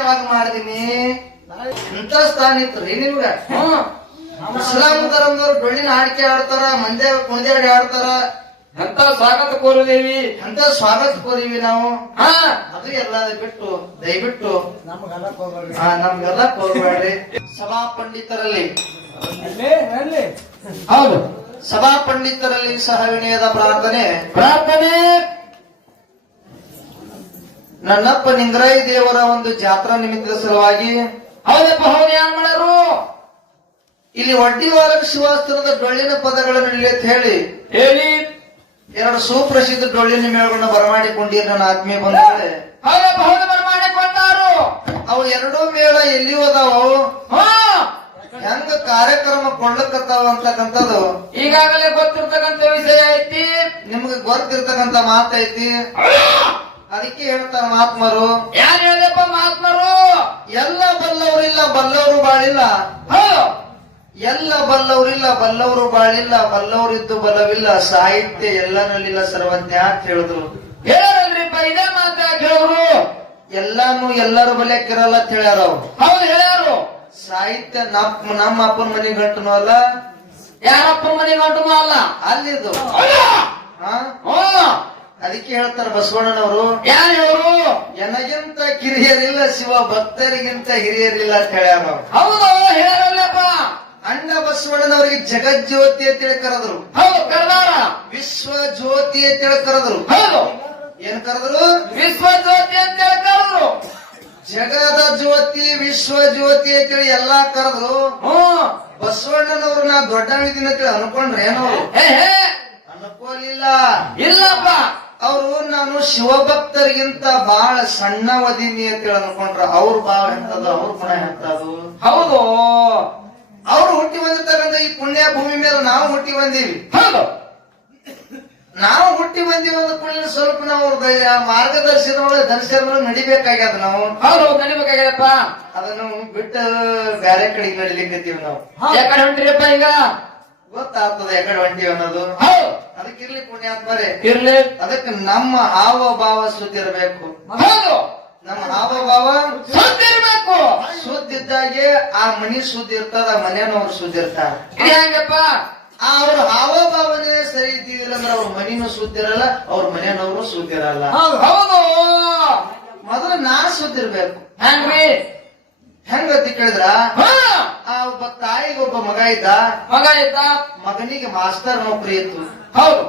ಯಾವಾಗ ಮಾಡಿದೀನಿ. ಇಂಥ ಸ್ಥಾನ ಇತ್ತು ರೀ ನಿಮ್ಗ? ಹ್ಮ್ ಇಸ್ಲಾಂ ಧರ್ಮದವ್ರು ಬೆಳ್ಳಿನ ಆಡಿಕೆ ಆಡ್ತಾರ ಮಂದ್ಯ ಕುಣಿದಾಡಿ ಆಡ್ತಾರ ಎಂತ ಸ್ವಾಗತ ಕೋರಿದೀವಿ. ಎಂತ ಸ್ವಾಗತ ಕೋರಿವಿ ನಾವು. ಹಾ. ಅದು ಎಲ್ಲ ಬಿಟ್ಟು ದಯವಿಟ್ಟು ನಮ್ಗೆಲ್ಲ ಕೋರ್ಬೇಡ್ರಿ ಸಭಾ ಪಂಡಿತರಲ್ಲಿ. ಹೌದು. ಸಭಾ ಪಂಡಿತರಲ್ಲಿ ಸಹ ವಿನಯದ ಪ್ರಾರ್ಥನೆ. ಪ್ರಾರ್ಥನೆ. ನನ್ನಪ್ಪ ನಿಂಗರಾಯಿ ದೇವರ ಒಂದು ಜಾತ್ರಾ ನಿಮಿತ್ತದ ಸಲುವಾಗಿ ಹೌದಪ್ಪ ಹೌದು ಏನ್ ಮಾಡ್ಯಾರು ಇಲ್ಲಿ ವಡ್ಡಿವಾಲಕ ಶಿವಾಸ್ತ್ರದ ಡೊಳ್ಳಿನ ಪದಗಳನ್ನು ಇಲ್ಲಿ ಅಂತ ಹೇಳಿ ಹೇಳಿ. ಎರಡು ಸುಪ್ರಸಿದ್ಧ ಡೊಳ್ಳಿನ ಮೇಳಗಳನ್ನ ಬರಮಾಡಿಕೊಂಡಿರ ನನ್ನ ಆತ್ಮೀಯ ಬಂಧುಗಳೇ. ಹೌದಪ್ಪ ಹೌದು ಬರಮಾಡಿಕೊಂಡಾರು. ಅವು ಎರಡೂ ಮೇಳ ಎಲ್ಲಿ ಹೋದಾವು? ಹಾ. ಹೆಂಗ ಕಾರ್ಯಕ್ರಮ ಕೊಳ್ಳಕತ್ತಾವ ಅಂತಕ್ಕಂಥದ್ದು? ಈಗಾಗಲೇ ಗೊತ್ತಿರ್ತಕ್ಕಂಥ ವಿಷಯ ಐತಿ. ನಿಮ್ಗೆ ಗೊತ್ತಿರ್ತಕ್ಕಂಥ ಮಾತೈತಿ? ಅದಕ್ಕೆ ಹೇಳ್ತಾರ ಮಹಾತ್ಮರು ಯಾರು ಹೇಳಪ್ಪ ಮಹಾತ್ಮರು? ಎಲ್ಲ ಬಲ್ಲವರಿಲ್ಲ ಬಲ್ಲವರು ಬಾಳಿಲ್ಲ. ಎಲ್ಲ ಬಲ್ಲವರಿಲ್ಲ ಬಲ್ಲವರು ಬಾಳಿಲ್ಲ ಬಲ್ಲವರಿದ್ದು ಬಲವಿಲ್ಲ ಸಾಹಿತ್ಯ ಎಲ್ಲನಲ್ಲಿಲ್ಲ ಸರ್ವಜ್ಞ ಅಂತ ಹೇಳಿದ್ರು. ಹೇಳಲ್ರಿಪ್ಪ ಇದೇ ಮಾತ್ರ ಕೇಳೋರು. ಎಲ್ಲಾನು ಎಲ್ಲರ ಬಲ್ಯಕ್ಕಿರಲ್ಲ ಅಂತ ಹೇಳ್ಯಾರ ಅವ್ರು. ಹೌದು ಹೇಳ್ಯಾರು. ಸಾಹಿತ್ಯ ನಮ್ಮ ನಮ್ಮ ಅಪ್ಪನ ಮನೆ ಗಂಟನು ಅಲ್ಲ. ಯಾರಪ್ಪನ ಮನೆ ಗಂಟು ಅಲ್ಲ. ಅಲ್ಲಿದ್ದು. ಅದಕ್ಕೆ ಹೇಳ್ತಾರ ಬಸವಣ್ಣನವರು ಯಾರು ನನಗಿಂತ ಎನಗಿಂತ ಕಿರಿಯರಿಲ್ಲ ಶಿವ ಭಕ್ತರಿಗಿಂತ ಹಿರಿಯರಿಲ್ಲ ಅಂತ ಹೇಳ್ಯಾರ. ಹೌದು ಹೇಳಲ್ಲಪ್ಪ. ಅಣ್ಣ ಬಸವಣ್ಣನವರಿಗೆ ಜಗಜ್ಯೋತಿ ಅಂತೇಳಿ ಕರೆದ್ರು. ಹೌದು ಕರ್ದಾರ. ವಿಶ್ವ ಜ್ಯೋತಿ ಅಂತೇಳಿ ಕರೆದ್ರು. ಹೌದು. ಏನ್ ಕರೆದ್ರು? ವಿಶ್ವ ಜ್ಯೋತಿ ಅಂತ ಹೇಳಿ ಕರೆದ್ರು. ಜಗದ ಜ್ಯೋತಿ ವಿಶ್ವ ಜ್ಯೋತಿ ಅಂತೇಳಿ ಎಲ್ಲಾ ಕರೆದ್ರು. ಹ್ಮ್ ಬಸವಣ್ಣನವ್ರು ನಾ ದೊಡ್ಡ ಅಂತ ಹೇಳಿ ಅನ್ಕೊಂಡ್ರೆ ಏನೋ ಹೇ. ಹೇ ಅನ್ಕೋಲಿಲ್ಲ ಇಲ್ಲಪ್ಪ. ಅವರು ನಾನು ಶಿವಭಕ್ತರಿಗಿಂತ ಬಹಳ ಅಂತ ಹೇಳಿ ಅನ್ಕೊಂಡ್ರ. ಅವ್ರು ಬಹಳ ಎಂತದ ಅವ್ರ ಗುಣ ಅದು ಹೌದು. ಅವ್ರು ಹುಟ್ಟಿ ಬಂದಿರ್ತಕ್ಕಂಥ ಈ ಪುಣ್ಯ ಭೂಮಿ ಮೇಲೆ ನಾವು ಹುಟ್ಟಿ ಬಂದೀವಿ. ಹೌದು. ನಾವು ಹುಟ್ಟಿ ಬಂದೀವಿ ಅಂದ ಕೂಡಲೇ ಸ್ವಲ್ಪ ನಾವು ಅವ್ರ ದಯ- ಮಾರ್ಗದರ್ಶನ ಒಳಗೆ ದರ್ಶನ ನಡಿಬೇಕಾಗ್ಯದ ನಾವು. ಹೌದು ನಡಿಬೇಕಾಗ್ಯದಪ್ಪ. ಅದನ್ನು ಬಿಟ್ಟು ಬೇರೆ ಕಡೆಗೆ ನಡಿಲಿಕ್ಕೆ ನಾವು. ಯಾಕಡೆ ಹೊಂಟಿರಪ್ಪ ಈಗ? ಗೊತ್ತಾಗ್ತದೆ ಯಾಕಡೆ ಹೊಂಟಿವಿ ಅನ್ನೋದು. ಹೌದು. ಅದಕ್ಕಿರ್ಲಿ ಪುಣ್ಯಾತ್ಮರೆ ಇರ್ಲಿ. ಅದಕ್ಕೆ ನಮ್ಮ ಹಾವ ಭಾವ ಸುದ್ದಿರ್ಬೇಕು ನಮ್ಮ ಹಾವ ಭಾವ ಸುದ್ದಿರ್ಬೇಕು ಸುದ್ದಿದ್ದಾಗೆ ಆ ಮನಿ ಸುದ್ದಿ ಇರ್ತದ ಆ ಮನೆಯವ್ರು ಸುದ್ದಿ ಇರ್ತಾರ. ಇದು ಹೆಂಗಪ್ಪ. ಆ ಅವ್ರ ಹಾವ ಭಾವನೆ ಸರಿ ಇದ್ದಿದ್ರ ಅಂದ್ರೆ ಅವ್ರ ಮನಿನೂ ಸುದ್ದಿರಲ್ಲ ಅವ್ರ ಮನೆಯವರು ಸುದ್ದಿರಲ್ಲ ಹೌದು. ಮೊದಲು ನಾ ಸುದ್ದಿರ್ಬೇಕು ಹೆಂಗ್ರಿ ಹೆಂಗತಿ ಕೇಳಿದ್ರ? ಒಬ್ಬ ತಾಯಿಗೆ ಒಬ್ಬ ಮಗ ಇದ್ದ. ಮಗ ಇದ್ದ. ಮಗನಿಗೆ ಮಾಸ್ಟರ್ ನೌಕರಿ ಇತ್ತು. ಹೌದು.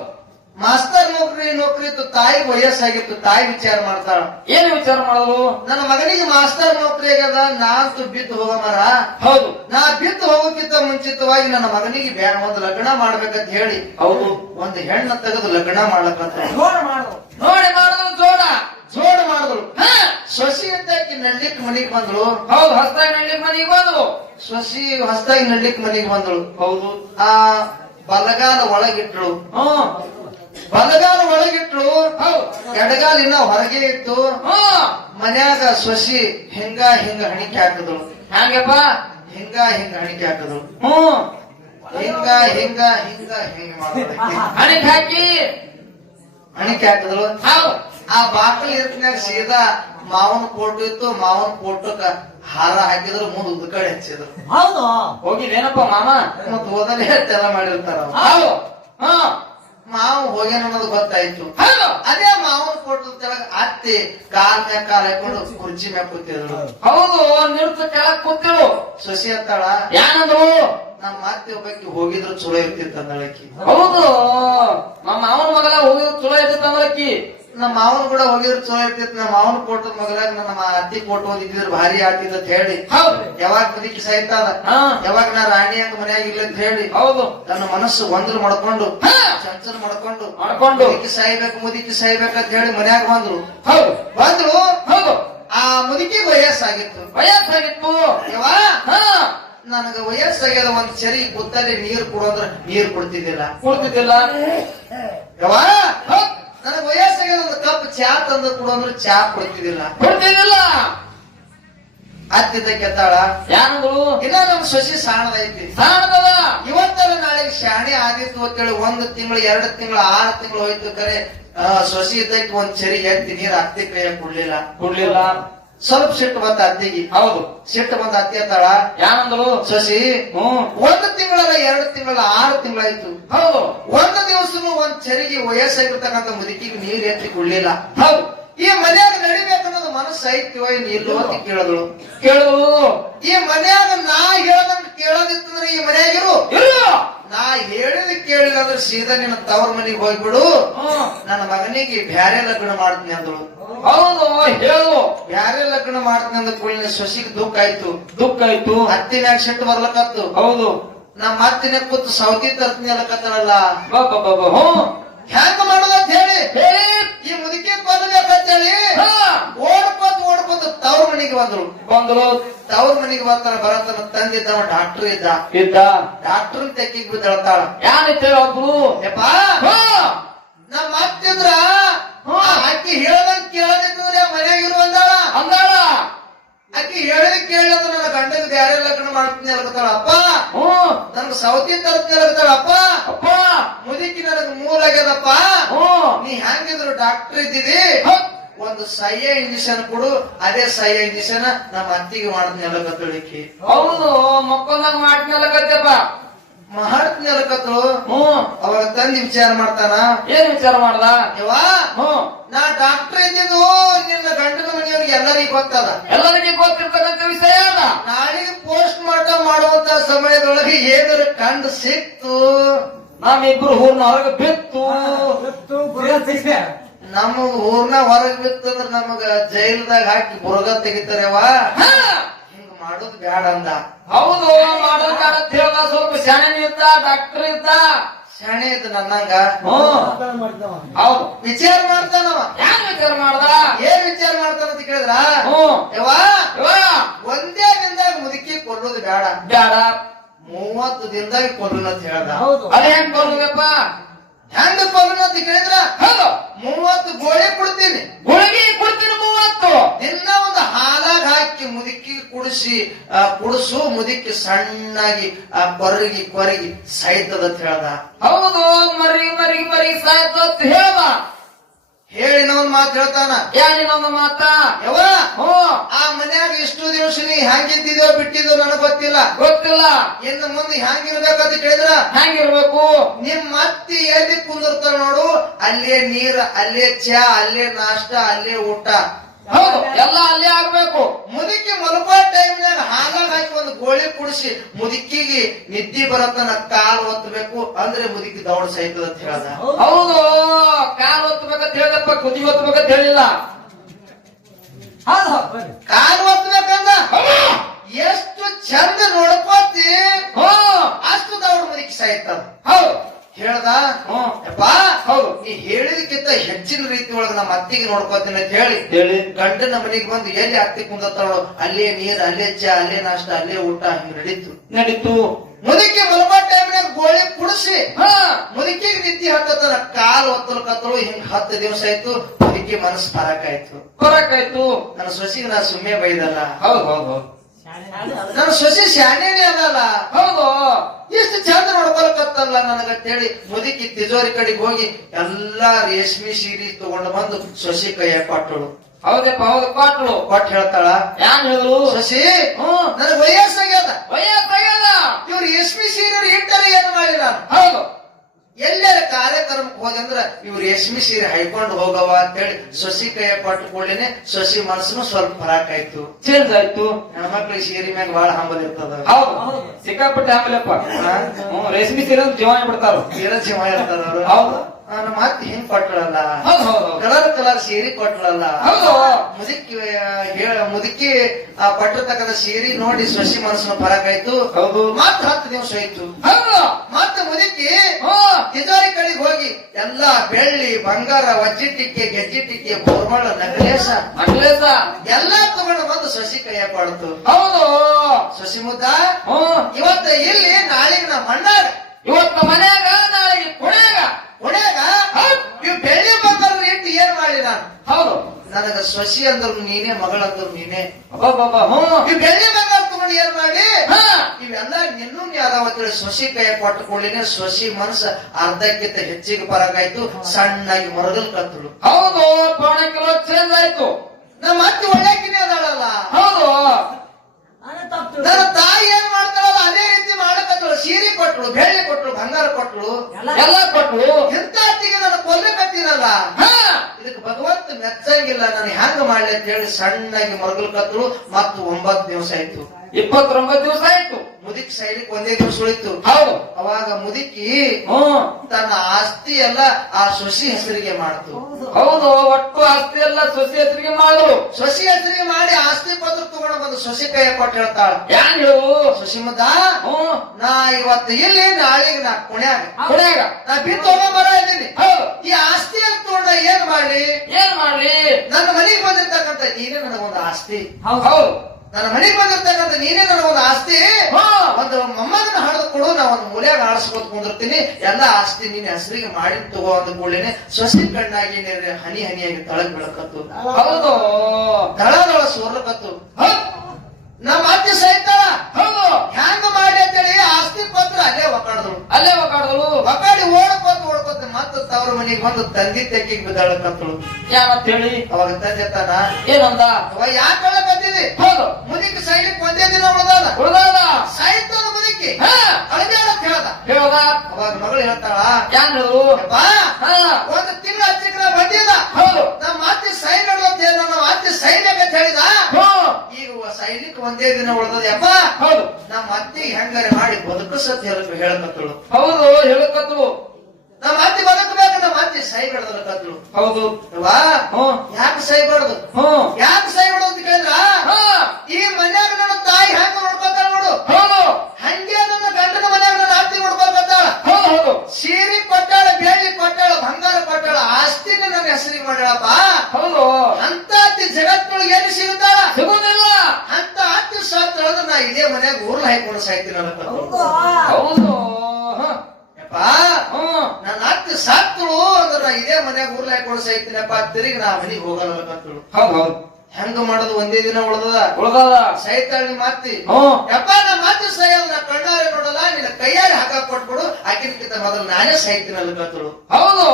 ಮಾಸ್ತರ್ ನೌಕರಿ ನೌಕರಿ ಇತ್ತು ತಾಯಿಗೆ ವಯಸ್ಸಾಗಿತ್ತು ತಾಯಿ ವಿಚಾರ ಮಾಡ್ತಾಳ. ಏನು ವಿಚಾರ ಮಾಡೋದು? ನನ್ನ ಮಗನಿಗೆ ಮಾಸ್ತರ್ ನೌಕರಿ ಆಗ್ಯದ ನಾನು ಬಿದ್ದು ಹೋಗ ಮರ. ಹೌದು. ನಾ ಬಿದ್ದು ಹೋಗೋಕ್ಕಿಂತ ಮುಂಚಿತವಾಗಿ ನನ್ನ ಮಗನಿಗೆ ಬ್ಯಾ ಒಂದು ಲಗ್ನ ಮಾಡ್ಬೇಕಂತ ಹೇಳಿ. ಹೌದು. ಒಂದು ಹೆಣ್ಣ ತೆಗೆದು ಲಗ್ನ ಮಾಡ್ಲಕ್ಕಂತ ನೋಡಿ ಮಾಡು ನೋಡಿ ಮಾಡಿದ್ರು ಜೋಡ ಜೋಡ ಮಾಡಿದ್ರು ಹಾ ಸೊಸಿ ಅಂತ ಆಕಿ ನಡ್ಲಿಕ್ ಮನಿಗ್ ಬಂದಳು. ಹೌದು ಹೊಸದಾಗಿ ನಡ್ಲಿಕ್ ಮನೆಗೆ ಬಂದ್ಳು. ಸೊಸಿ ಹೊಸದಾಗಿ ನಡ್ಲಿಕ್ ಮನೆಗೆ ಬಂದಳು. ಹೌದು. ಆ ಬಲಗಾಲ ಒಳಗಿಟ್ಳು ಹ್ಮ್. ಬಲಗಾಲ ಒಳಗಿಟ್ಳು ಹೌದು. ಎಡಗಾಲ ಇನ್ನ ಹೊರಗೆ ಇತ್ತು. ಮನ್ಯಾಗ ಸೊಸಿ ಹಿಂಗ ಹಿಂಗ ಹಣಿಕೆ ಹಾಕಿದಳು ಹಂಗಪ್ಪ ಹಿಂಗ ಹಿಂಗ ಹಣಿಕೆ ಹಾಕಿದಳು ಹ್ಮ್. ಹಿಂಗ ಹಿಂಗ ಹಿಂಗ ಹಿಂಗ ಮಾಡಿದಳು ಹಣಿಕ್ ಹಾಕಿ. ಹಣಿಕೆ ಹಾಕಿದಳು ಹೌದು. ಆ ಬಾಕಲ್ ಇರ್ತನ್ಯಾಗ ಸೀದಾ ಮಾವನ ಫೋಟೋ ಇತ್ತು ಮಾವನ ಫೋಟೋಕ ಹಾರ ಹಾಕಿದ್ರು ಮುಂದ್ ಉದ್ದ ಕಡೆ ಹಚ್ಚಿದ್ರು. ಹೌದು. ಹೋಗಿದೇನಪ್ಪ ಮಾಮ. ಮತ್ ಹೋದಲ್ಲಿ ಎಲ್ಲ ಮಾಡಿರ್ತಾರ ಅವ್ರು. ಹೌದು. ಹಾ. ಮಾವ ಹೋಗ್ಯಾನ ಅನ್ನೋದು ಗೊತ್ತಾಯ್ತು. ಅದೇ ಮಾವನ ಫೋಟೋ ತೆಳಗ ಅತ್ತಿ ಕಾಲ್ ಮ್ಯಾಗ ಕಾಲ್ ಹಾಕೊಂಡು ಕುರ್ಚಿ ಮ್ಯಾಗ ಕೂತಿದ್ರು. ಹೌದು ನಿಲ್ಸ ಕೆಳಗ್ ಕೂತಿರು. ಸೊಸಿ ಅತ್ತಾಳ ಏನಂದ್ರು ನಮ್ಮ ಅತ್ತೆ ಒಬ್ಬಾಕಿ ಹೋಗಿದ್ರು ಚಲೋ ಇರ್ತಿತ್ತು ಅಂದಳಕಿ. ಹೌದು. ನಮ್ಮ ಮಾವನ ಮಗಲ ಹೋಗಿದ್ರು ಚಲೋ ಇರ್ತಿತ್ತು ಅಂದ್ರಕ್ಕಿ ನಮ್ಮ ಮಾವನ್ ಕೂಡ ಹೋಗಿದ್ರು ಚಲೋ ಇರ್ತಿತ್ತು. ನಮ್ಮ ಮಾವನ್ ಫೋಟೋ ಮಗಲಾಗ ನಮ್ಮ ಅತ್ತಿ ಫೋಟೋ ಒಂದಿದ್ರು ಭಾರಿ ಆಗ್ತಿತ್ತು ಅಂತ ಹೇಳಿ. ಯಾವಾಗ ಮುದುಕಿ ಸಾಯ್ತಾದ ಹಾ. ಯಾವಾಗ ನಾ ರಾಣಿ ಅಂತ ಮನ್ಯಾಗ ಇಲ್ಲ ಅಂತ ಹೇಳಿ. ಹೌದು. ತನ್ನ ಮನಸ್ಸು ಒಂದ್ರು ಮಾಡ್ಕೊಂಡು ಚಂಚಲ ಮಾಡ್ಕೊಂಡು ಮಾಡ್ಕೊಂಡು. ಮುದುಕಿ ಸಾಯ್ಬೇಕು ಮುದುಕಿ ಅಂತ ಹೇಳಿ ಮನ್ಯಾಗ ಬಂದ್ರು. ಹೌದು. ಬಂದ್ರು. ಹೌದು. ಆ ಮುದುಕಿ ವಯಸ್ಸಾಗಿತ್ತು. ವಯಸ್ಸಾಗಿತ್ತು. ನನಗ ವಯಸ್ಸಾಗ್ಯದ ಒಂದ್ ಸರಿ ಗೊತ್ತಲ್ಲಿ ನೀರ್ ಕೊಡು ಅಂದ್ರ ನೀರ್ ಕೊಡ್ತಿದ್ದಿಲ್ಲ. ಕೊಡ್ತಿದ್ದಿಲ್ಲ. ಹೌದ್, ನನಗ ವಯಸ್ಸಾಗ್ಯದ ಒಂದು ಕಪ್ ಚಾ ತಂದು ಕೊಡು ಅಂದ್ರೆ ಚಾ ಕೊಡ್ತಿದ್ದಿಲ್ಲ. ಕೊಡ್ತಿದ್ದಿಲ್ಲ. ಅತ್ತಿದ್ದ ಕೆತ್ತಾಳ. ಯಾನಗಳು ಇನ್ನ ನಮ್ ಸೊಸಿ ಸಾಣದೈತಿ ಸಾಣದದ? ಇವತ್ತರ ನಾಳೆ ಶಾಣೆ ಆದಿತ್ತು ಅಂತೇಳಿ ಒಂದು ತಿಂಗಳು ಎರಡು ತಿಂಗಳು ಆರು ತಿಂಗಳು ಹೋಯ್ತು ಕರೆ ಸೊಸಿ ಇದ್ದಕ್ಕೆ ಒಂದ್ ಚರಿ ಎತ್ತಿ ನೀರ್ ಅತ್ತಿ ಕೈಯಾಗ ಕೊಡ್ಲಿಲ್ಲ. ಕೊಡ್ಲಿಲ್ಲ. ಸ್ವಲ್ಪ ಸಿಟ್ಟು ಬಂತ ಅತ್ತಿಗೆ. ಹೌದು. ಸಿಟ್ಟು ಬಂದ ಅತ್ತಿ ಅತ್ತಾಳ ಯಾನಂದ್ರು? ಶಶಿ ಹ್ಮ್ ಒಂದು ತಿಂಗಳಲ್ಲ ಎರಡು ತಿಂಗಳಲ್ಲ ಆರು ತಿಂಗಳಾಯ್ತು. ಹೌದು. ಒಂದು ದಿವಸನು ಒಂದ್ ಚರಿಗೆ ವಯಸ್ಸಾಗಿರ್ತಕ್ಕಂಥ ಮುದುಕಿಗೆ ನೀರ್ ಎತ್ತಿ ಕೊಡ್ಲಿಲ್ಲ. ಹೌದು. ಈ ಮನ್ಯಾಗ ನಡಿಬೇಕನ್ನೋದು ಮನಸ್ಸು ಐತಿವ ಏನ್ ಇಲ್ಲೋ ಅಂತ ಕೇಳಿದಳು ಕೇಳು ಈ ಮನ್ಯಾಗ ನಾ ಹೇಳದನ್ನ ಕೇಳೋದಿತ್ತಂದ್ರೆ ಈ ಮನ್ಯಾಗಿರು ಇಲ್ಲ ನಾ ಹೇಳಿದ ಕೇಳಿಲ್ಲ ಅಂದ್ರೆ ಸೀದಾ ನಿನ್ನ ತವ್ರ ಮನೆಗೆ ಹೋಗ್ಬಿಡು. ನನ್ನ ಬ್ಯಾರೆ ಲಗ್ನ ಮಾಡ್ತೀನಿ ಅಂದಳು ಹೌದು ಹೇಳು. ಬ್ಯಾರೆ ಲಗ್ನ ಮಾಡ್ತೀನಿ ಅಂದ ಕೂಡಲೇ ಸೊಸಿಗೆ ದುಃಖ ಆಯ್ತು. ದುಃಖ ಆಯ್ತು. ಹತ್ತಿನಾಗ ಸಿಟ್ಟು ಬರ್ಲಕತ್ತು. ಹೌದು. ನಮ್ಮ ಹತ್ತಿನ ಕೂತು ಸೌತಿ ತರ್ತೀನಿ ಅಲ್ಲಕತ್ತಾರಲ್ಲ ಹ್ಯಾಂಗ ಬಾಬಾ ಹ್ಮ್ ಹೆಂಗ ಅಂತ ಹೇಳಿ. ಈ ಮುದುಕಿ ಕೊಲ್ಲಬೇಕಂತ ಹೇಳಿ. ಓಡ್ಕೊತ್ ಓಡ್ಕೊತ ತವ್ರ ಮನೆಗೆ ಬಂದ್ರು. ಬಂದ್ರು. ತವ್ರ ಮನೆಗೆ ಬರ್ತಾನ ಬರತನ ತಂದಿದ್ದವ ಡಾಕ್ಟರ್ ಇದ್ದ. ಇದ್ದ. ಡಾಕ್ಟರ್ ತೆಗಿಗ್ ಬಿದ್ದಾಳ್ತಾಳ. ಯಾನಿತ್ತೇಳಿ ಒಬ್ರು? ಅತ್ತಿದ್ರ ಆಕಿ ಹೇಳ್ದಂಗ್ ಕೇಳದಿತ್ತಂದ್ರೆ ಮನ್ಯಾಗಿರು ಅಂದಾಳ. ಅಂದಾಳ? ಆಕಿ ಹೇಳಿದ ಕೇಳದ ನನ್ನ ಗಂಡಗ ಬ್ಯಾರೆ ಲಗ್ನ ಮಾಡ್ತೀನಿ ಅಪ್ಪ ಹ್ಮ್ ನನ್ಗ ಸೌತಿ ತರ್ತೀನಿ ಅಲ್ಕತ್ತಾಳ ಅಪ್ಪ ಅಪ್ಪ. ಮುದುಕಿ ನನಗ್ ಮೂಲ ಆಗ್ಯದಪ್ಪ ನೀ ಹೆಂಗಿದ್ರು ಡಾಕ್ಟರ್ ಇದ್ದಿದಿ ಒಂದು ಸಹ್ಯ ಇಂಜೆಕ್ಷನ್ ಕೊಡು. ಅದೇ ಸಹ್ಯ ಇಂಜೆಕ್ಷನ್ ನಮ್ಮ ಅತ್ತಿಗೆ ಮಾಡ್ತೀನಿ ಅಲ್ಲಕತ್ತಳಿಕಿ ಹೌದು ಮಕ್ಕಳ ಮಾಡ್ತೀನಲ್ಲ ಗದ್ದೆಪ್ಪ ಮಾಡ್ತೀನಿ ಹೇಳಕತ್ರು ಹ್ಮ್ ಅವಾಗ ತಂದಿ ವಿಚಾರ ಮಾಡ್ತಾನ? ಏನ್ ವಿಚಾರ ಮಾಡ್ದ? ಯವ್ವಾ ಹ್ಮ್ ನಾ ಡಾಕ್ಟರ್ ಇದ್ದಿದ್ದು ನಿನ್ನ ಗಂಡನ ಮನೆಯವ್ರಿಗೆ ಎಲ್ಲರಿಗೂ ಗೊತ್ತದ. ಎಲ್ಲರಿಗೆ ಗೊತ್ತಿರ್ತಕ್ಕಂಥ ವಿಷಯ ಅದ. ನಾಳೆಗೆ ಪೋಸ್ಟ್ ಮಾರ್ಟಮ್ ಮಾಡುವಂತ ಸಮಯದೊಳಗೆ ಏನಾರ ಕಂಡು ಸಿಕ್ತು? ನಮ್ಮಿಬ್ರು ಹೂರ್ನ ಹೊರಗೆ ಬಿತ್ತು. ನಮ್ಮ ಊರ್ನ ಹೊರಗ್ ಬಿತ್ತಂದ್ರ ನಮಗ ಜೈಲ್ದಾಗ ಹಾಕಿ ಬುರಗ ತೆಗಿತಾರೆವಾ ಮಾಡೋದು ಬ್ಯಾಡ ಅಂದ. ಹೌದು ಮಾಡೋದ್ ಬೇಡ ಅಂತ ಹೇಳ್ದ ಸ್ವಲ್ಪ ಶಾಣೆ ಇದ್ದ ಡಾಕ್ಟರ್ ಇದ್ದ. ಶಾಣೆ ಇದ್ದ ನನ್ನಂಗ. ಹೌದು. ವಿಚಾರ ಮಾಡ್ತಾನವ ಯಾನ್ ವಿಚಾರ ಮಾಡ್ದ? ಏನ್ ವಿಚಾರ ಮಾಡ್ತಾನ ಅಂತ ಕೇಳಿದ್ರ? ಒಂದೇ ದಿನ ಮುದುಕಿ ಕೊಲ್ಲೋದು ಬ್ಯಾಡ. ಬ್ಯಾಡ. ಮೂವತ್ತು ದಿನದಾಗ ಕೊಲ್ಲೋಣ ಅಂತ ಹೇಳ್ದ. ಹೌದು. ಅದ ಹೆಂಗ್ ಕೊಡ್ಬೇಕಪ್ಪ ಹೆಂಗ್ ಕೊಲ್ಲೋಣ ಅಂತ ಕೇಳಿದ್ರ? ಹೌದು. ಮೂವತ್ತು ಗೋಳಿ ಕೊಡ್ತೀನಿ ಮೂವತ್ತು ದಿನ ಒಂದು ಹಾಲಾಗ ಹಾಕಿ ಮುದುಕಿ ಕುಡಿಸಿ ಆ, ಕುಡಿಸು ಮುದಿಕ್ಕೆ ಸಣ್ಣಾಗಿ ಆ ಕೊರಗಿ ಕೊರಗಿ ಸಾಯ್ತದ ಅಂತ ಹೇಳ್ದ. ಹೌದು ಮರಿ ಮರಿ ಮರಿ ಸಾಯ್ತದ ಹೇಳ ಹೇಳಿ ನಾವ್ ಮಾತು ಹೇಳ್ತಾನ. ಯಾನಿನೊಂದು ಮಾತ? ಯವ ಹ್ಮ್ ಆ ಮನ್ಯಾಗ ಇಷ್ಟು ದಿವಸ ನೀ ಹ್ಯಾಂಗಿದ್ದಿದೋ ಬಿಟ್ಟಿದೋ ನನಗ್ ಗೊತ್ತಿಲ್ಲ. ಗೊತ್ತಿಲ್ಲ. ಇನ್ನು ಮುಂದೆ ಹ್ಯಾಂಗಿರ್ಬೇಕಂತ ಕೇಳಿದ್ರ? ಹ್ಯಾಂಗಿರ್ಬೇಕು. ನಿಮ್ ಅತ್ತಿ ಎಲ್ಲಿ ಕುಂದಿರ್ತಾರ ನೋಡು ಅಲ್ಲೇ ನೀರ್ ಅಲ್ಲೇ ಚಾ ಅಲ್ಲೇ ನಾಷ್ಟ ಅಲ್ಲೇ ಊಟ. ಹೌದು ಎಲ್ಲ ಅಲ್ಲೇ ಆಗ್ಬೇಕು. ಮುದುಕಿ ಮಲಗುವ ಟೈಮ್ ಹಾಲಾಗ ಹಾಕಿ ಒಂದು ಗೋಳಿ ಕುಡಿಸಿ ಮುದುಕಿಗೆ ನಿದ್ದಿ ಬರತನ ಕಾಲ್ ಒತ್ತಬೇಕು ಅಂದ್ರೆ ಮುದುಕಿ ದೌಡ್ ಸಹಿತ ಅಂತ ಹೇಳ್ದ. ಹೌದು ಕಾಲ್ ಒತ್ತಬೇಕಂತ ಹೇಳಿದಪ್ಪ ಕುದಿ ಒತ್ತಬೇಕಂತ ಹೇಳಿಲ್ಲ. ಹೌದು. ಕಾಲ್ ಒತ್ತಬೇಕಂದ? ಎಷ್ಟು ಚಂದ ನೋಡ್ಕೋತಿ. ಅಷ್ಟು ದೌಡ್ ಮುದುಕಿ ಸಾಯ್ತದ ಹೇಳ್ದ? ಹೌದು. ನೀ ಹೇಳಿದಕ್ಕಿಂತ ಹೆಚ್ಚಿನ ರೀತಿ ಒಳಗ ನಮ್ಮ ಅತ್ತಿಗೆ ನೋಡ್ಕೋತೀನಿ ಅಂತ ಹೇಳಿ. ಹೇಳಿ. ಗಂಡನ ಮನೆಗೆ ಬಂದು ಎಲ್ಲಿ ಅತ್ತಿ ಕುಂದತ್ತಾಳು ಅಲ್ಲೇ ನೀರ್ ಅಲ್ಲೇ ಚಾ ಅಲ್ಲೇ ನಾಷ್ಟ ಅಲ್ಲೇ ಊಟ ಹಿಂಗ್ ನಡೀತು. ನಡೀತು. ಮುದುಕಿ ಟೈಮ್ನಾಗ ಗೋಳಿ ಕುಡಿಸಿ. ಹಾ ಮುದುಕಿಗೆ ನಿತ್ಯ ಹತ್ತತನ ಕಾಲ್ ಒತ್ತಲು ಕತ್ತಲು ಹಿಂಗ್ ಹತ್ತು ದಿವಸ ಆಯ್ತು ಮುದುಕಿ ಮನಸ್ ಪರಕಾಯ್ತು ಪರಕಾಯ್ತು ನನ್ನ ಸೊಸಿಗೆ ನಾ ಸುಮ್ಮನೆ ಬೈದಲ್ಲ. ಹೌದು ಹೌದು. ಹೌದು ನನ್ನ ಸೊಸಿ ಶಾಣೆನೇ ಅದಲ್ಲ ಹೌದು. ಎಷ್ಟು ಚಂದ ನೋಡ್ಕೊಳಕತ್ತಲ್ಲ ನನಗಂತೇಳಿ? ಮುದುಕಿ ತಿಜೋರಿ ಕಡೆಗೆ ಹೋಗಿ ಎಲ್ಲಾ ರೇಷ್ಮೆ ಸೀರೆ ತಗೊಂಡು ಬಂದು ಶಶಿ ಕೈಯ ಕೊಟ್ಟಳು. ಹೌದಪ್ಪ ಹೌದು ಕೊಟ್ಟಳು ಕೊಟ್ಟು ಹೇಳ್ತಾಳ? ಯಾನ್ ಹೇಳು ಶಶಿ ಹ್ಮ್ ನನಗೆ ವಯಸ್ಸಾಗ್ಯದ. ವಯಸ್ಸಾಗ್ಯದ. ಇವ್ರು ರೇಷ್ಮೆ ಸೀರೆ ಇಟ್ಟರೆ ಏನು ಮಾಡಿ ನಾನು ಹೌದು. ಎಲ್ಲರ ಕಾರ್ಯಕ್ರಮಕ್ಕೆ ಹೋದಂದ್ರ ಇವ್ ರೇಷ್ಮೆ ಸೀರೆ ಹೈಕೊಂಡು ಹೋಗವ ಅಂತೇಳಿ ಸೊಸಿ ಕೈಯ ಪಟ್ಟು ಕೂಡಲೇನೆ ಸೊಸಿ ಮನಸ್ಸು ಸ್ವಲ್ಪ ಫರಾಕ್ ಆಯ್ತು ಚೇಂಜ್ ಆಯ್ತು ಹೆಣ್ಮಕ್ಳಿಗೆ ಸೀರೆ ಮ್ಯಾಗ ಬಹಳ ಹಂಬಲ್ ಇರ್ತದ. ಹೌದು. ಸಿಕ್ಕಾಪಟ್ಟೆ ಹಂಬಲಪ್ಪ. ರೇಷ್ಮೆ ಸೀರೆ ಜೀವ ಬಿಡ್ತಾರ? ಸೀರೆ ಜೀವ ಇರ್ತದ ಅವ್ರು. ಹೌದು. ನಮ್ಮ ಅತ್ತಿ ಹೆಂಗ್ ಹೌದು ಕಲರ್ ಕಲರ್ ಸೀರೆ ಕೊಟ್ಟಳಲ್ಲ ಹೌದು. ಮುದುಕಿ ಹೇಳ ಮುದುಕಿ ಆ ಪಟ್ಟಿರ್ತಕ್ಕಂಥ ಸೀರೆ ನೋಡಿ ಸೊಸಿ ಮನಸ್ಸಿನ ಫರಾಕ್ ಆಯ್ತು. ಹೌದು. ಮಾತ್ರ ಹತ್ತು ದಿವಸ ಆಯ್ತು. ಮತ್ತ ಮುದುಕಿ ತಿಜೋರಿ ಕಡೆಗೆ ಹೋಗಿ ಎಲ್ಲಾ ಬೆಳ್ಳಿ ಬಂಗಾರ ವಜ್ಜಿಟ್ಟಿಕ್ಕೆ ಗೆಜ್ಜಿಟ್ಟಿಕ್ಕೆ ಬೋರ್ಮಳ ನಕಲೇಶ ನಕಲೇಶ ಎಲ್ಲಾ ತಗೊಂಡು ಬಂದು ಸಸಿ ಕೈಯ ಕೊಡ್ತು. ಹೌದು. ಸಸಿ ಮುದ್ದ ಇವತ್ತ ಇಲ್ಲಿ ನಾಳೆಗೆ ನಾ ಮಣ್ಣಾಗ. ಇವತ್ತ ಮನ್ಯಾಗ ನಾಳೆಗೆ ಒಣಗ ಇವ್ ಬೆಳ್ಳಿ ಬಂಗಾರ ಇಟ್ಟು ಏನ್ ಮಾಡಿ ನಾನು? ಹೌದು. ನನಗ ಸೊಸಿ ಅಂದ್ರು ನೀನೆ ಮಗಳಂದ್ರು ನೀನೇ. ಈ ಬೆಳ್ಳಿ ಬಂಗಾರ ತಗೊಂಡು ಏನ್ ಮಾಡಿ ಹಾ. ಇವೆಲ್ಲ ನಿನ್ನೂ ಯಾವ್ದಾವತ್ತೇಳಿ ಸೊಸಿ ಕೈ ಕೊಟ್ಟುಕೊಳ್ಳಿನೇ ಕೊಳ್ಳಿನೇ ಸೊಸಿ ಮನಸ್ಸ ಅರ್ಧಕ್ಕಿಂತ ಹೆಚ್ಚಿಗೆ ಬರಕಾಯ್ತು ಸಣ್ಣಾಗಿ ಮರಗಲ್ ಕತ್ತಳು. ಹೌದು ಚೇಂಜ್ ಆಯ್ತು. ನಮ್ಮ ಅತ್ತಿ ಒಳ್ಳೆಕಿನೇ ಅದಾಳಲ್ಲ. ಹೌದು. ನಾನೇ ತಪ್ಪು. ನನ್ನ ತಾಯಿ ಏನ್ ಸೀರೆ ಕೊಟ್ರು ಬೆಳ್ಳಿ ಕೊಟ್ರು ಬಂಗಾರ ಕೊಟ್ರು ಎಲ್ಲ ಕೊಟ್ಟರು ಎಂತ ಇಂಥ ಅತ್ತಿಗೆ ನಾನು ಕೊಲ್ಲಕತ್ತೀನಲ್ಲ ಹಾ. ಇದಕ್ಕೆ ಭಗವಂತ ಮೆಚ್ಚಂಗಿಲ್ಲ ನಾನು ಹ್ಯಾಂಗ ಮಾಡ್ಲಿ ಅಂತ ಹೇಳಿ ಸಣ್ಣಾಗಿ ಮರಗಲ್ ಕತ್ರು ಮತ್ತು ಒಂಬತ್ತು ದಿವಸ ಆಯ್ತು. ಇಪ್ಪತ್ತೊಂಬತ್ತು ದಿವಸ ಆಯ್ತು. ಮುದಿಕ್ ಸೈಲಿಕ್ ಒಂದೇ ದಿವಸ ಉಳಿತು. ಹೌದು. ಅವಾಗ ಮುದುಕಿ ಹ್ಮ್ ತನ್ನ ಆಸ್ತಿ ಎಲ್ಲ ಆ ಸೊಸಿ ಹೆಸರಿಗೆ ಮಾಡ್ತು. ಹೌದು. ಒಟ್ಟು ಆಸ್ತಿ ಎಲ್ಲ ಸೊಸಿ ಹೆಸರಿಗೆ ಮಾಡಿದ್ರು ಸೊಸಿ ಹೆಸರಿಗೆ ಮಾಡಿ ಆಸ್ತಿ ಪತ್ರ ತಗೊಂಡು ಬಂದು ಸೊಸಿ ಕೈ ಕೊಟ್ಟು ಹೇಳ್ತಾಳ. ಹೇಳು? ಸೊಸಿ ಮುದ್ದ ಹ್ಮ್ ನಾ ಇವತ್ತು ಇಲ್ಲಿ ನಾಳೆಗೆ ನಾ ಕುಣ್ಯಾಗ. ಕುಣ್ಯಾಗ? ನಾ ಬಿತ್ತು ಹೋಗೋ ಬರ ಇದ್ದೀನಿ. ಹೌದು. ಈ ಆಸ್ತಿ ಅಂತ ತಗೊಂಡ ಏನ್ ಮಾಡ್ಲಿ? ಏನ್ ಮಾಡ್ಲಿ? ನನ್ನ ಮನೆಗೆ ಬಂದಿರ್ತಕ್ಕಂಥ ಈಗ ನನಗೊಂದು ಆಸ್ತಿ. ಹೌದು ಹೌದು. ನನ್ನ ಮನೆಗೆ ಬಂದಿರ್ತಕ್ಕಂಥ ನೀನೇ ನನ್ನ ಒಂದು ಆಸ್ತಿ. ಒಂದು ಮೊಮ್ಮಗನ ಹಾಡಿದ ಕೊಡು ನಾ ಒಂದು ಮೂಲೆಯಾಗ ಆಡಿಸ್ಕೊಂತ ಕುಂದಿರ್ತೀನಿ. ಎಲ್ಲ ಆಸ್ತಿ ನೀನ್ ಹೆಸರಿಗೆ ಮಾಡಿ ತಗೋ ಅಂತ ಕೂಡಲೇನೆ ಸೊಸಿ ಕಣ್ಣಾಗಿ ಹನಿ ಹನಿಯಾಗಿ ತಳಗ್ ಬೆಳಕತ್ತು. ಹೌದು. ತಳದೊಳ ಸೋರ್ಲಕತ್ತು. ನಮ್ಮ ಅಜ್ಜಿ ಸಹಿತ ಹೌದು. ಹ್ಯಾಂಗ್ ಮಾಡಿ ಅಂತೇಳಿ ಆಸ್ತಿ ಪತ್ರ ಅಲ್ಲೇ ಒಕ್ಕಾಡಿದ್ರು ಅಲ್ಲೇ ಒಕ್ಕಾಡಲು ಒಕ್ಕಾಡಿ ಓಡ್ಕೊತ ಓಡ್ಕೊತ ಮತ್ತ ತವ್ರ ಮನೆಗೆ ಬಂದು ತಂದಿ ತೆಕ್ಕಿಗೆ ಬಿದ್ದಾಳಕ್ಕಂತಳು ಯಾವತ್ ಹೇಳಿ ಅವಾಗ ತಂದೆ ತಾನ? ಏನಂದ ಅವ ಯಾಕೆ ಬಂದಿದ್ದಿ ಹೌದು. ಮುದಿಕ್ ಸೈಲಿಕ್ ಒಂದೇ ದಿನ ಉಳ್ದಾದ? ಉಳ್ದಾದ. ಸಾಯ್ತದ ಹಾ. ಅಳಬೇಡ ಅಂತ ಹೇಳ್ದ ಹೇಳದ ಅವಾಗ ಮಗಳು ಹೇಳ್ತಾಳ ಯಾರು ಒಂದು ತಿಂಗಳ ಹಚ್ಚಿಕನ ಬಂದಿಲ್ಲ. ಹೌದು. ನಮ್ಮ ಅತ್ತೆ ಸೈನಿಕ ಅಂತ ನಮ್ಮ ಅತ್ತೆ ಅಂತ ಹೇಳಿದ ಈಗ ಸೈನಿಕ ಒಂದೇ ದಿನ ಉಳ್ದದ ಯಪ್ಪ. ಹೌದು. ನಮ್ಮ ಅತ್ತೆ ಹೆಂಗಾರೆ ಮಾಡಿ ಬದುಕಸತ್ ಹೇಳಕ್ ಹೇಳಕತ್ತಳು. ಹೌದು ಹೇಳಕತ್ತಳು. ನಮ್ಮ ಅತ್ತೆ ಬದುಕಬೇಕು ನಮ್ಮ ಅತ್ತೆ ಸೈ ಕತ್ತಳು. ಹೌದು. ವಾ ಯಾಕೆ ಸೈ ಬಡದು ಹ್ಮ್ ಯಾಕೆ ಸೈ ಬಿಡೋದು ಕೇಳಿದ್ರ? ಹಾ. ಈ ಮನ್ಯಾಗ ನನ್ನ ತಾಯಿ ಹೆಂಗ ನೋಡ್ಕೊತಾಳ ನೋಡು ಹೌದು ಹಂಗೆ ನನ್ನ ಗಂಡನ ಮನ್ಯಾಗ ನನ್ನ ಅತ್ತಿ ನೋಡ್ಕೊತಾಳ ಹೌದು ಹೌದು ಸೀರೆ ಕೊಟ್ಟಾಳ ಬೆಳ್ಳಿ ಕೊಟ್ಟಾಳ ಬಂಗಾರ ಕೊಟ್ಟಾಳ ಆಸ್ತಿನ ನನ್ನ ಹೆಸರಿಗೆ ಮಾಡ್ಯಾಳಪ್ಪ. ಹೌದು. ಅಂತ ಅತ್ತಿ ಜಗತ್ತೊಳಗೆ ಏನು ಸಿಗುತ್ತಾಳ ಸಿಗುದಿಲ್ಲ. ಅಂತ ಅತ್ತಿ ಸಾತ್ರ ನಾ ಇದೇ ಮನ್ಯಾಗ ಊರ್ಲ ಹಾಕೊಂಡು ಸಾಯ್ತೀನಿ. ಹೌದು. ನನ್ನ ಅತ್ತಿ ಸಾತ್ರು ಅಂದ್ರೆ ನಾ ಇದೇ ಮನ್ಯಾಗ ಊರ್ಲ ಹಾಕೊಂಡು ಸಾಯ್ತೀನಪ್ಪ. ತಿರುಗಿ ನಾ ಮನೆಗೆ ಹೋಗಲ್ಲ. ಹೌದು ಹೌದು. ಹೆಂಗ ಮಾಡೋದು ಒಂದೇ ದಿನ ಉಳ್ದದ? ಉಳ್ದದ. ಸೈತಾಳ ಮಾತಿ. ಯಪ್ಪ ನಮ್ಮ ಅತ್ತಿ ಸೈಯಲ್ಲ ನಾ ಕಣ್ಣಾರೆ ನೋಡಲ್ಲ ನಿನ್ನ ಕೈಯಾರೆ ಹಾಕ ಕೊಟ್ಬಿಡು ಆಕಿನ್ಕಿಂತ ಮೊದಲು ನಾನೇ ಸಾಯ್ತೀನಿ ಕತ್ತಳು ಹೌದು.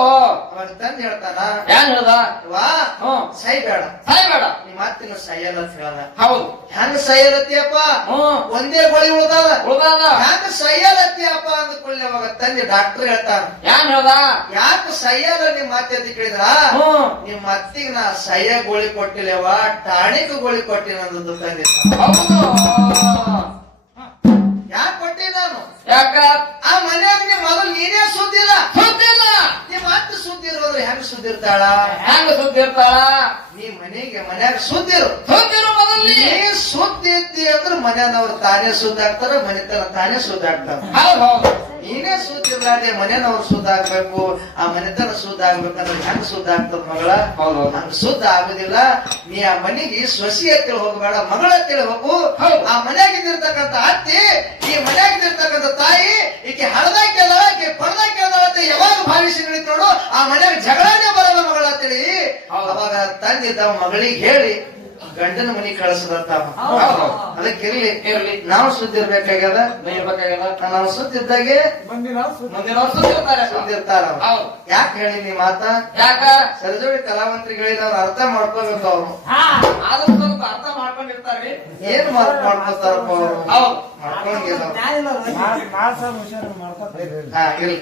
ಅವಾಗ ತಂದ್ ಹೇಳ್ತಾನ ಯಾನ್ ಹೇಳ್ದ? ವಾ ಹ್ಮ್ ಸೈ ಬೇಡ. ಸಾಯ್ಬೇಡ ನಿಮ್ಮ ಅತ್ತಿನ ಸೈಯಲ್ಲ ಅಂತ ಹೇಳದ. ಹೌದು. ಹೆಂಗ ಸೈಯಲತ್ತಿಯಪ್ಪ ಹ್ಮ್ ಒಂದೇ ಬಳಿ ಉಳ್ದದ. ಉಳ್ದಾದ. ಯಾಕೆ ಸೈಯಲತ್ತಿಯಪ್ಪ ಅಂದ್ಕೊಳ್ಳಿ ಅವಾಗ ತಂದೆ ಡಾಕ್ಟರ್ ಹೇಳ್ತಾನ. ಯಾನ್ ಹೇಳ್ದ? ಯಾಕೆ ಸೈಯಲ್ಲ ನಿಮ್ ಮಾತಿ ಅಂತ ಕೇಳಿದ್ರ? ನಿಮ್ ನಿಮ್ಮ ಅತ್ತಿಗೆ ನಾ ಸಯ್ಯ ಗೋಳಿ ಕೊಟ್ಟಿಲ್ಲವ ಟಾಣಿಕ್ ಗೋಳಿ ಕೊಟ್ಟಿನ ಅಂದದ್ದು ತಂದೆ. ಹೌದು ಯಾಕೆ ಕೊಟ್ಟಿ ನಾನು? ಯಾಕ? ಆ ಮನ್ಯಾಗ ನಿಮ್ಮ ಮೊದಲು ನೀನೇ ಸುದ್ದಿಲ್ಲ. ಸುದ್ದಿಲ್ಲ. ನಿಮ್ಮ ಮತ್ತೆ ಸುದ್ದಿ ಇರೋದ್ರೆ ಹೆಂಗ್ ಸುದ್ದಿರ್ತಾಳ? ಹೆಂಗ ಸುದ್ದಿ ಇರ್ತಾಳ ನೀ ಮನೆಗೆ ಮನ್ಯಾಗ ಸುದ್ದಿರು. ಸುದ್ದಿರು ಮೊದಲು ನೀ ಸುದ್ದಿ ಇದ್ದಿ ಅಂದ್ರೆ ಮನೆಯವ್ರು ತಾನೇ ಸುದ್ದಾಗ್ತಾರ ಮನೆತನ ತಾನೇ ಸುದ್ದಾಗ್ತಾರ. ನೀನೇ ಸುದ್ದಿ ಇರ್ಲಾರ್ದೆ ಮನೆಯವ್ರು ಸುದ್ದಾಗ್ಬೇಕು ಆ ಮನೆತನ ಸುದ್ದ ಆಗ್ಬೇಕಂದ್ರೆ ಹೆಂಗ್ ಸುದ್ದಾಗ್ತದ ಮಗಳ? ಹಂಗ ಸುದ್ದ ಆಗುದಿಲ್ಲ. ನೀ ಆ ಮನೆಗೆ ಸೊಸಿ ಹತ್ತಿರ ಹೋಗಬೇಡ ಮಗಳ ಹತ್ತಿರ ಹೋಗು. ಆ ಮನೆಯಾಗಿದ್ದಿರ್ತಕ್ಕಂತ ಅತ್ತಿ ಈ ಮನೆಯಾಗಿದ್ದಿರ್ತಕ್ಕಂತ ತಾಯಿ ಈಕೆ ಹಳದಾಗ ಕೇಳಾಳ ಈಕೆ ಪರದಾಗ ಅಂತ ಯಾವಾಗ ಭಾವಿಸಿ ನೋಡು ಆ ಮನ್ಯಾಗ ಜಗಳನೇ ಬರಲ್ಲ ಮಗಳ ಅಂತೇಳಿ ಹೌದು. ಅವಾಗ ತಂದಿದ್ದ ಮಗಳಿಗೆ ಹೇಳಿ ಗಂಡನ ಮನಿ ಕಳಿಸದಂತ ಹೌದು ಹೌದು ಅದಕ್ಕೆ ಇರ್ಲಿ ಇರ್ಲಿ. ನಾವು ಸುದ್ದಿ ಇರ್ಬೇಕಾಗ್ಯದ ಬೇಕಾಗ್ಯದ ನಾವು ಸುದ್ದಿ ಇದ್ದಾಗೆ ಸುದ್ದಿರ್ತಾರ. ಯಾಕೆ ಹೇಳಿ ನೀ ಮಾತ? ಯಾಕ? ಸರಿದೋಳಿ ಕಲಾವಂತರಿಗೆ ಹೇಳಿದ ಅವ್ರು ಅರ್ಥ ಮಾಡ್ಕೋಬೇಕು ಅವ್ರು. ಹಾ ಆದ್ರೂ ಸ್ವಲ್ಪ ಅರ್ಥ ಮಾಡ್ಕೊಂಡಿರ್ತಾರ್ರಿ ಏನ್ ಮಾಡ್ಕೋತಾರಪ್ಪ ಅವ್ರು? ಇರ್ಲಿ.